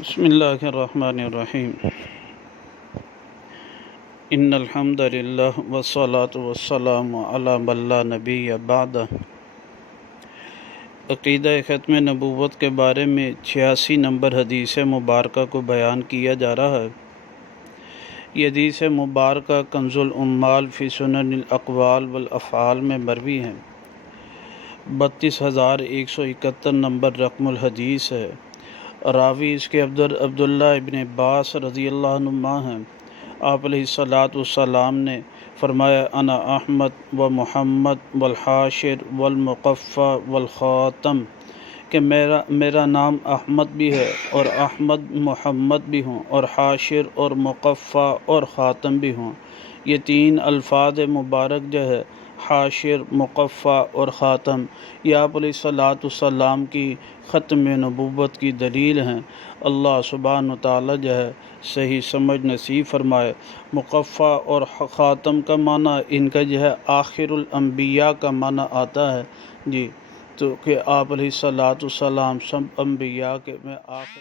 بسم اللہ الرحمن الرحیم ان الحمد للہ والصلاة والسلام علی من لا نبی بعد۔ عقیدہ ختم نبوت کے بارے میں 86 نمبر حدیث مبارکہ کو بیان کیا جا رہا ہے۔ یہ حدیث مبارکہ کنز العمال فی سنن الاقوال والافعال میں مروی ہیں۔ 32,171 نمبر رقم الحدیث ہے۔ راوی اس کے عبداللہ ابن عباس رضی اللہ عنہما ہیں۔ آپ علیہ السلام نے فرمایا انا احمد و محمد والحاشر والمقفع والخاتم، کہ میرا نام احمد بھی ہے اور احمد محمد بھی ہوں اور حاشر اور مقفع اور خاتم بھی ہوں۔ یہ تین الفاظ مبارک جو ہے حاشر، مقفع اور خاتم، یہ آپ علیہ السلام کی ختم نبوت کی دلیل ہیں۔ اللہ سبحانہ وتعالی جو ہے صحیح سمجھ نصیب فرمائے۔ مقفع اور خاتم کا معنی ان کا جو ہے آخر الانبیاء کا معنی آتا ہے جی، تو کہ آپ علیہ السلام سب انبیاء کے میں آخر